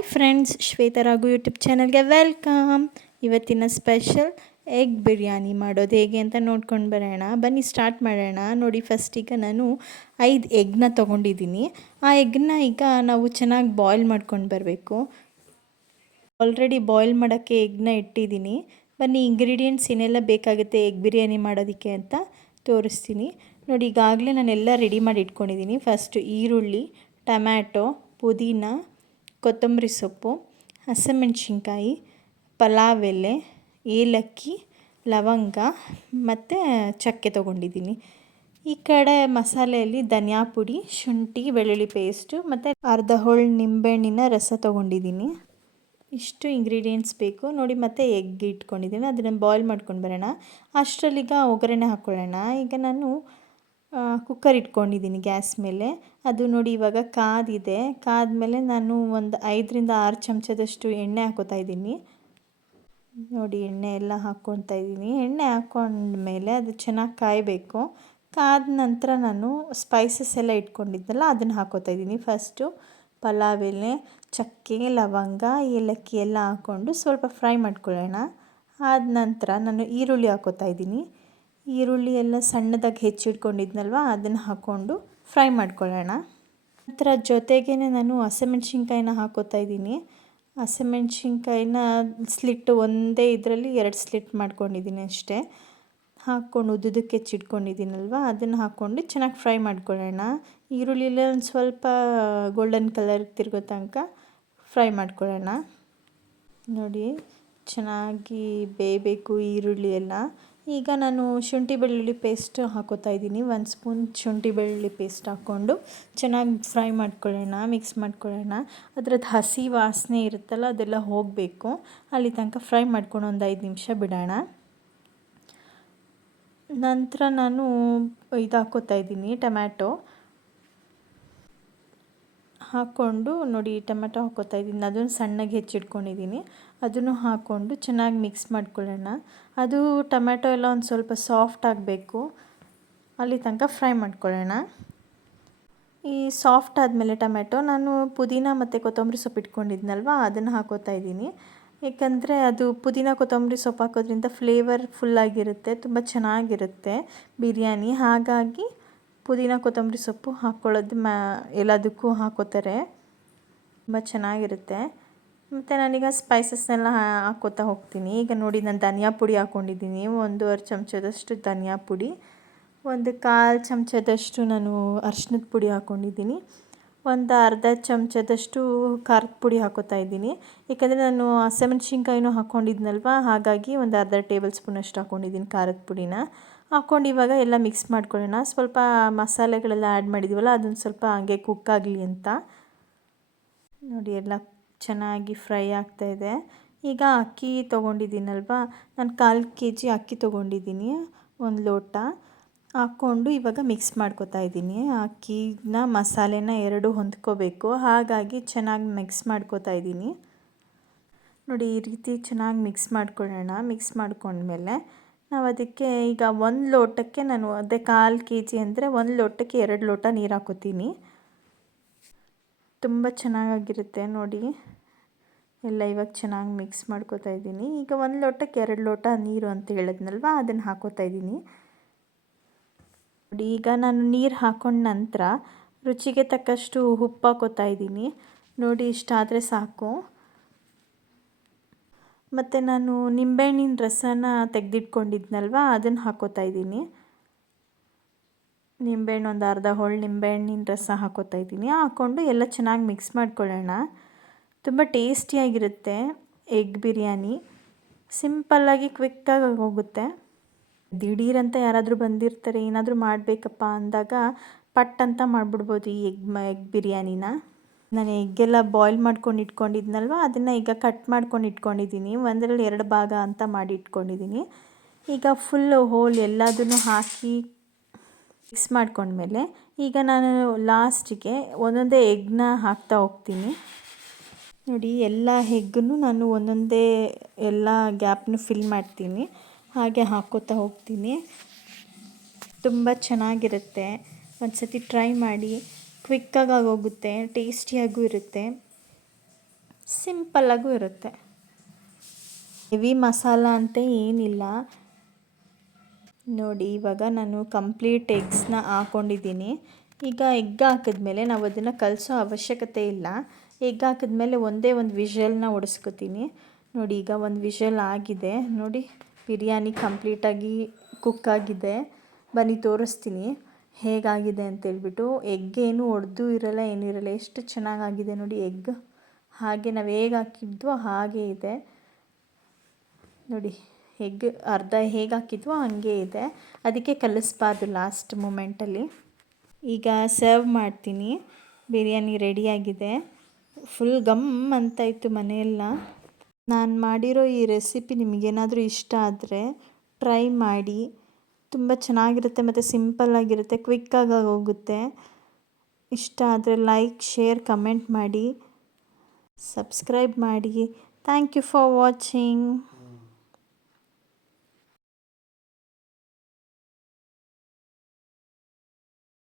Hi friends ಶ್ವೇತರಾಗು YouTube ಚಾನಲ್ಗೆ welcome. ಇವತ್ತಿನ ಸ್ಪೆಷಲ್ ಎಗ್ ಬಿರಿಯಾನಿ ಮಾಡೋದು ಹೇಗೆ ಅಂತ ನೋಡ್ಕೊಂಡು ಬರೋಣ. ಬನ್ನಿ ಸ್ಟಾರ್ಟ್ ಮಾಡೋಣ. ನೋಡಿ ಫಸ್ಟಿಗೆ ನಾನು ಐದು ಎಗ್ನ ತೊಗೊಂಡಿದ್ದೀನಿ. ಆ ಎಗ್ನ ಈಗ ನಾವು ಚೆನ್ನಾಗಿ ಬಾಯ್ಲ್ ಮಾಡ್ಕೊಂಡು ಬರಬೇಕು. ಆಲ್ರೆಡಿ ಬಾಯ್ಲ್ ಮಾಡೋಕ್ಕೆ ಎಗ್ನ ಇಟ್ಟಿದ್ದೀನಿ. ಬನ್ನಿ ಇಂಗ್ರೀಡಿಯೆಂಟ್ಸ್ ಏನೆಲ್ಲ ಬೇಕಾಗುತ್ತೆ ಎಗ್ ಬಿರಿಯಾನಿ ಮಾಡೋದಕ್ಕೆ ಅಂತ ತೋರಿಸ್ತೀನಿ. ನೋಡಿ, ಈಗಾಗಲೇ ನಾನೆಲ್ಲ ರೆಡಿ ಮಾಡಿ ಇಟ್ಕೊಂಡಿದ್ದೀನಿ. ಫಸ್ಟು ಈರುಳ್ಳಿ, ಟಮ್ಯಾಟೊ, ಪುದೀನ ಕೊತ್ತಂಬರಿ ಸೊಪ್ಪು, ಹಸಿಮೆಣ್ಸಿನ್ಕಾಯಿ ಪಲಾವ್ ಎಲೆ ಏಲಕ್ಕಿ, ಲವಂಗ ಮತ್ತು ಚಕ್ಕೆ ತೊಗೊಂಡಿದ್ದೀನಿ. ಈ ಕಡೆ ಮಸಾಲೆಯಲ್ಲಿ ಧನಿಯಾ ಪುಡಿ, ಶುಂಠಿ, ಬೆಳ್ಳುಳ್ಳಿ ಪೇಸ್ಟು ಮತ್ತು ಅರ್ಧ ಹೋಳು ನಿಂಬೆಹಣ್ಣಿನ ರಸ ತೊಗೊಂಡಿದ್ದೀನಿ. ಇಷ್ಟು ಇಂಗ್ರೀಡಿಯೆಂಟ್ಸ್ ಬೇಕು. ನೋಡಿ ಮತ್ತು ಎಗ್ ಇಟ್ಕೊಂಡಿದ್ದೀನಿ. ಅದನ್ನು ಬಾಯ್ಲ್ ಮಾಡ್ಕೊಂಡು ಬರೋಣ. ಅಷ್ಟರಲ್ಲೀಗ ಒಗ್ಗರಣೆ ಹಾಕ್ಕೊಳ್ಳೋಣ ಈಗ ನಾನು ಕುಕ್ಕರ್ ಇಟ್ಕೊಂಡಿದ್ದೀನಿ ಗ್ಯಾಸ್ ಮೇಲೆ. ಅದು ನೋಡಿ ಇವಾಗ ಕಾದಿದೆ. ಕಾದ್ಮೇಲೆ ನಾನು ಒಂದು ಐದರಿಂದ ಆರು ಚಮಚದಷ್ಟು ಎಣ್ಣೆ ಹಾಕೋತಾ ಇದ್ದೀನಿ. ನೋಡಿ, ಎಣ್ಣೆ ಎಲ್ಲ ಹಾಕ್ಕೊತಾ ಇದ್ದೀನಿ. ಎಣ್ಣೆ ಹಾಕ್ಕೊಂಡ್ಮೇಲೆ ಅದು ಚೆನ್ನಾಗಿ ಕಾಯಬೇಕು. ಕಾದ ನಂತರ ನಾನು ಸ್ಪೈಸಸ್ ಎಲ್ಲ ಇಟ್ಕೊಂಡಿದ್ದೆನಲ್ಲ ಅದನ್ನು ಹಾಕೋತಾ ಇದ್ದೀನಿ. ಫಸ್ಟು ಪಲಾವ್, ಎಲೆ, ಚಕ್ಕೆ, ಲವಂಗ, ಏಲಕ್ಕಿ ಎಲ್ಲ ಹಾಕ್ಕೊಂಡು ಸ್ವಲ್ಪ ಫ್ರೈ ಮಾಡ್ಕೊಳ್ಳೋಣ. ಆದ ನಂತರ ನಾನು ಈರುಳ್ಳಿ ಹಾಕೋತಾ ಇದ್ದೀನಿ. ಈರುಳ್ಳಿ ಎಲ್ಲ ಸಣ್ಣದಾಗಿ ಹೆಚ್ಚಿಟ್ಕೊಂಡಿದ್ನಲ್ವ, ಅದನ್ನು ಹಾಕ್ಕೊಂಡು ಫ್ರೈ ಮಾಡ್ಕೊಳ್ಳೋಣ. ನಂತರ ಜೊತೆಗೇ ನಾನು ಹಸಿಮೆಣ್ಸಿನ್ಕಾಯಿನ ಹಾಕೋತಾ ಇದ್ದೀನಿ. ಹಸಿಮೆಣ್ಸಿನ್ಕಾಯಿನ ಸ್ಲಿಟ್ ಒಂದೇ ಇದರಲ್ಲಿ ಎರಡು ಸ್ಲಿಟ್ ಮಾಡ್ಕೊಂಡಿದ್ದೀನಿ ಅಷ್ಟೇ. ಹಾಕ್ಕೊಂಡು ಉದ್ದುದಕ್ಕೆ ಹೆಚ್ಚಿಟ್ಕೊಂಡಿದ್ದೀನಲ್ವ, ಅದನ್ನು ಹಾಕ್ಕೊಂಡು ಚೆನ್ನಾಗಿ ಫ್ರೈ ಮಾಡ್ಕೊಳ್ಳೋಣ. ಈರುಳ್ಳಿಲ್ಲ ಒಂದು ಸ್ವಲ್ಪ ಗೋಲ್ಡನ್ ಕಲರ್ ತಿರುಗೋ ತನಕ ಫ್ರೈ ಮಾಡ್ಕೊಳ್ಳೋಣ. ನೋಡಿ, ಚೆನ್ನಾಗಿ ಬೇಯಬೇಕು ಈರುಳ್ಳಿ ಎಲ್ಲ ಈಗ ನಾನು ಶುಂಠಿ ಬೆಳ್ಳುಳ್ಳಿ ಪೇಸ್ಟ್ ಹಾಕೋತಾ ಇದ್ದೀನಿ. ಒಂದು ಸ್ಪೂನ್ ಶುಂಠಿ ಬೆಳ್ಳುಳ್ಳಿ ಪೇಸ್ಟ್ ಹಾಕ್ಕೊಂಡು ಚೆನ್ನಾಗಿ ಫ್ರೈ ಮಾಡ್ಕೊಳ್ಳೋಣ ಮಿಕ್ಸ್ ಮಾಡ್ಕೊಳ್ಳೋಣ. ಅದ್ರದ್ದು ಹಸಿ ವಾಸನೆ ಇರುತ್ತಲ್ಲ, ಅದೆಲ್ಲ ಹೋಗಬೇಕು. ಅಲ್ಲಿ ತನಕ ಫ್ರೈ ಮಾಡ್ಕೊಂಡು ಒಂದು ಐದು ನಿಮಿಷ ಬಿಡೋಣ. ನಂತರ ನಾನು ಇದು ಹಾಕೋತಾ ಇದ್ದೀನಿ, ಟೊಮ್ಯಾಟೊ. ಹಾಕ್ಕೊಂಡು ನೋಡಿ ಟೊಮೆಟೊ ಹಾಕೋತಾ ಇದ್ದೀನಿ. ಅದನ್ನು ಸಣ್ಣಗೆ ಹೆಚ್ಚಿಟ್ಕೊಂಡಿದ್ದೀನಿ. ಅದನ್ನು ಹಾಕ್ಕೊಂಡು ಚೆನ್ನಾಗಿ ಮಿಕ್ಸ್ ಮಾಡ್ಕೊಳ್ಳೋಣ. ಅದು ಟೊಮೆಟೊ ಎಲ್ಲ ಒಂದು ಸ್ವಲ್ಪ ಸಾಫ್ಟ್ ಆಗಬೇಕು. ಅಲ್ಲಿ ತನಕ ಫ್ರೈ ಮಾಡ್ಕೊಳ್ಳೋಣ. ಈ ಸಾಫ್ಟ್ ಆದಮೇಲೆ ಟೊಮೆಟೊ ನಾನು ಪುದೀನ ಮತ್ತು ಕೊತ್ತಂಬರಿ ಸೊಪ್ಪು ಇಟ್ಕೊಂಡಿದ್ನಲ್ವ, ಅದನ್ನು ಹಾಕೋತಾ ಇದ್ದೀನಿ. ಏಕೆಂದರೆ ಅದು ಪುದೀನ ಕೊತ್ತಂಬರಿ ಸೊಪ್ಪು ಹಾಕೋದ್ರಿಂದ ಫ್ಲೇವರ್ ಫುಲ್ಲಾಗಿರುತ್ತೆ ತುಂಬ ಚೆನ್ನಾಗಿರುತ್ತೆ ಬಿರಿಯಾನಿ. ಹಾಗಾಗಿ ಪುದೀನ ಕೊತ್ತಂಬರಿ ಸೊಪ್ಪು ಹಾಕ್ಕೊಳ್ಳೋದು ಮ್ಯಾ ಎಲ್ಲದಕ್ಕೂ ಹಾಕೋತಾರೆ. ತುಂಬ ಚೆನ್ನಾಗಿರುತ್ತೆ. ಮತ್ತು ನಾನೀಗ ಸ್ಪೈಸಸ್ನೆಲ್ಲ ಹಾಕೋತಾ ಹೋಗ್ತೀನಿ. ಈಗ ನೋಡಿ ನಾನು ಧನಿಯಾ ಪುಡಿ ಹಾಕ್ಕೊಂಡಿದ್ದೀನಿ ಒಂದೂವರೆ ಚಮಚದಷ್ಟು ಧನಿಯಾ ಪುಡಿ, ಒಂದು ಕಾಲು ಚಮಚದಷ್ಟು ನಾನು ಅರ್ಶಿನದ ಪುಡಿ ಹಾಕ್ಕೊಂಡಿದ್ದೀನಿ ಒಂದು ಅರ್ಧ ಚಮಚದಷ್ಟು ಖಾರದ ಪುಡಿ ಹಾಕೋತಾ ಇದ್ದೀನಿ. ಏಕೆಂದರೆ ನಾನು ಹಸಿಮೆಣ್ಸಿನ್ಕಾಯಿನೂ ಹಾಕ್ಕೊಂಡಿದ್ನಲ್ವ ಹಾಗಾಗಿ ಒಂದು ಅರ್ಧ ಟೇಬಲ್ ಸ್ಪೂನ್ ಅಷ್ಟು ಹಾಕ್ಕೊಂಡಿದ್ದೀನಿ ಖಾರದ ಪುಡಿನ. ಹಾಕ್ಕೊಂಡು ಇವಾಗ ಎಲ್ಲ ಮಿಕ್ಸ್ ಮಾಡ್ಕೊಳ್ಳೋಣ. ಸ್ವಲ್ಪ ಮಸಾಲೆಗಳೆಲ್ಲ ಆ್ಯಡ್ ಮಾಡಿದ್ದೀವಲ್ಲ ಅದನ್ನು ಸ್ವಲ್ಪ ಹಾಗೆ ಕುಕ್ ಆಗಲಿ ಅಂತ. ನೋಡಿ ಎಲ್ಲ ಚೆನ್ನಾಗಿ ಫ್ರೈ ಆಗ್ತಾ ಇದೆ. ಈಗ ಅಕ್ಕಿ ತೊಗೊಂಡಿದ್ದೀನಲ್ವ? ನಾನು ಕಾಲು ಕೆ ಜಿ ಅಕ್ಕಿ ತೊಗೊಂಡಿದ್ದೀನಿ, ಒಂದು ಲೋಟ. ಹಾಕ್ಕೊಂಡು ಇವಾಗ ಮಿಕ್ಸ್ ಮಾಡ್ಕೊತಾ ಇದ್ದೀನಿ. ಅಕ್ಕಿನ ಮಸಾಲೆನ ಎರಡು ಹೊಂದ್ಕೋಬೇಕು. ಹಾಗಾಗಿ ಚೆನ್ನಾಗಿ ಮಿಕ್ಸ್ ಮಾಡ್ಕೊತಾ ಇದ್ದೀನಿ. ನೋಡಿ, ಈ ರೀತಿ ಚೆನ್ನಾಗಿ ಮಿಕ್ಸ್ ಮಾಡ್ಕೊಳ್ಳೋಣ. ಮಿಕ್ಸ್ ಮಾಡ್ಕೊಂಡ್ಮೇಲೆ ನಾವು ಅದಕ್ಕೆ ಈಗ ಒಂದು ಲೋಟಕ್ಕೆ ನಾನು ಅದೇ ಕಾಲು ಕೆ ಜಿ ಅಂದರೆ ಒಂದು ಲೋಟಕ್ಕೆ ಎರಡು ಲೋಟ ನೀರು ಹಾಕೋತೀನಿ. ತುಂಬ ಚೆನ್ನಾಗಿರುತ್ತೆ ನೋಡಿ. ಎಲ್ಲ ಇವಾಗ ಚೆನ್ನಾಗಿ ಮಿಕ್ಸ್ ಮಾಡ್ಕೋತಾ ಇದ್ದೀನಿ. ಈಗ ಒಂದು ಲೋಟಕ್ಕೆ ಎರಡು ಲೋಟ ನೀರು ಅಂತ ಹೇಳಿದ್ನಲ್ವ? ಅದನ್ನು ಹಾಕೋತಾ ಇದ್ದೀನಿ. ನೋಡಿ, ಈಗ ನಾನು ನೀರು ಹಾಕೊಂಡ ನಂತರ ರುಚಿಗೆ ತಕ್ಕಷ್ಟು ಉಪ್ಪು ಹಾಕೋತಾ ಇದ್ದೀನಿ. ನೋಡಿ ಇಷ್ಟಾದರೆ ಸಾಕು. ಮತ್ತು ನಾನು ನಿಂಬೆಹಣ್ಣಿನ ರಸನ ತೆಗೆದಿಟ್ಕೊಂಡಿದ್ನಲ್ವ? ಅದನ್ನು ಹಾಕೋತಾ ಇದ್ದೀನಿ. ನಿಂಬೆಹಣ್ಣು ಒಂದು ಅರ್ಧ ಹೋಳು ನಿಂಬೆಹಣ್ಣಿನ ರಸ ಹಾಕೋತಾ ಇದ್ದೀನಿ. ಹಾಕ್ಕೊಂಡು ಎಲ್ಲ ಚೆನ್ನಾಗಿ ಮಿಕ್ಸ್ ಮಾಡ್ಕೊಳ್ಳೋಣ. ತುಂಬ ಟೇಸ್ಟಿಯಾಗಿರುತ್ತೆ ಎಗ್ ಬಿರಿಯಾನಿ. ಸಿಂಪಲ್ಲಾಗಿ ಕ್ವಿಕ್ಕಾಗಿ ಹೋಗುತ್ತೆ. ದಿಢೀರಂತ ಯಾರಾದರೂ ಬಂದಿರ್ತಾರೆ, ಏನಾದರೂ ಮಾಡಬೇಕಪ್ಪ ಅಂದಾಗ ಪಟ್ ಅಂತ ಮಾಡಿಬಿಡ್ಬೋದು ಈ ಎಗ್ ಎಗ್ ಬಿರಿಯಾನಿನ. ನಾನು ಎಗ್ಗೆಲ್ಲ ಬಾಯ್ಲ್ ಮಾಡ್ಕೊಂಡು ಇಟ್ಕೊಂಡಿದ್ನಲ್ವ? ಅದನ್ನು ಈಗ ಕಟ್ ಮಾಡ್ಕೊಂಡು ಇಟ್ಕೊಂಡಿದ್ದೀನಿ. ಒಂದರಲ್ಲಿ ಎರಡು ಭಾಗ ಅಂತ ಮಾಡಿ ಇಟ್ಕೊಂಡಿದ್ದೀನಿ. ಈಗ ಫುಲ್ಲು ಹೋಲ್ ಎಲ್ಲದನ್ನು ಹಾಕಿ ಮಿಕ್ಸ್ ಮಾಡ್ಕೊಂಡ್ಮೇಲೆ ಈಗ ನಾನು ಲಾಸ್ಟಿಗೆ ಒಂದೊಂದೇ ಎಗ್ನ ಹಾಕ್ತಾ ಹೋಗ್ತೀನಿ. ನೋಡಿ, ಎಲ್ಲ ಹೆಗ್ಗನ್ನು ನಾನು ಒಂದೊಂದೇ ಎಲ್ಲ ಗ್ಯಾಪ್ನು ಫಿಲ್ ಮಾಡ್ತೀನಿ. ಹಾಗೆ ಹಾಕೋತಾ ಹೋಗ್ತೀನಿ. ತುಂಬ ಚೆನ್ನಾಗಿರುತ್ತೆ. ಒಂದು ಸತಿ ಟ್ರೈ ಮಾಡಿ ಕ್ವಿಕ್ಕಾಗಿ ಆಗೋಗುತ್ತೆ ಟೇಸ್ಟಿಯಾಗೂ ಇರುತ್ತೆ. ಸಿಂಪಲ್ಲಾಗೂ ಇರುತ್ತೆ. ಹೆವಿ ಮಸಾಲ ಅಂತ ಏನಿಲ್ಲ. ನೋಡಿ, ಇವಾಗ ನಾನು ಕಂಪ್ಲೀಟ್ ಎಗ್ಸ್ನ ಹಾಕ್ಕೊಂಡಿದ್ದೀನಿ ಈಗ ಎಗ್ ಹಾಕಿದ್ಮೇಲೆ ನಾವು ಅದನ್ನು ಕಲಸೋ ಅವಶ್ಯಕತೆ ಇಲ್ಲ. ಎಗ್ ಹಾಕಿದ್ಮೇಲೆ ಒಂದೇ ಒಂದು ವಿಷಲ್ನ ಒಡಿಸ್ಕೊತೀನಿ ನೋಡಿ, ಈಗ ಒಂದು ವಿಷಲ್ ಆಗಿದೆ. ನೋಡಿ, ಬಿರಿಯಾನಿ ಕಂಪ್ಲೀಟಾಗಿ ಕುಕ್ ಆಗಿದೆ. ಬನ್ನಿ, ತೋರಿಸ್ತೀನಿ. ಹೇಗಾಗಿದೆ ಅಂತೇಳ್ಬಿಟ್ಟು ಎಗ್ ಏನು ಒಡೆದು ಇರಲ್ಲ ಏನಿರಲ್ಲ ಎಷ್ಟು ಚೆನ್ನಾಗಾಗಿದೆ ನೋಡಿ ಎಗ್ ಹಾಗೆ ನಾವು ಹೇಗೆ ಹಾಕಿದ್ವೋ ಹಾಗೆ ಇದೆ. ನೋಡಿ. ಎಗ್ ಅರ್ಧ ಹೇಗೆ ಹಾಕಿದ್ವೋ ಹಾಗೆ ಇದೆ. ಅದಕ್ಕೆ ಕಲಿಸ್ಬಾರ್ದು ಲಾಸ್ಟ್ ಮೂಮೆಂಟಲ್ಲಿ ಈಗ ಸರ್ವ್ ಮಾಡ್ತೀನಿ. ಬಿರಿಯಾನಿ ರೆಡಿಯಾಗಿದೆ ಫುಲ್ ಗಮ್ ಅಂತ ಇತ್ತು ಮನೆಯೆಲ್ಲ. ನಾನು ಮಾಡಿರೋ ಈ ರೆಸಿಪಿ ನಿಮಗೇನಾದರೂ ಇಷ್ಟ ಆದರೆ ಟ್ರೈ ಮಾಡಿ. ತುಂಬ ಚೆನ್ನಾಗಿರುತ್ತೆ ಮತ್ತು ಸಿಂಪಲ್ಲಾಗಿರುತ್ತೆ ಕ್ವಿಕ್ಕಾಗಿ ಹೋಗುತ್ತೆ. ಇಷ್ಟ ಆದರೆ ಲೈಕ್ ಶೇರ್ ಕಮೆಂಟ್ ಮಾಡಿ. ಸಬ್ಸ್ಕ್ರೈಬ್ ಮಾಡಿ. Thank you for watching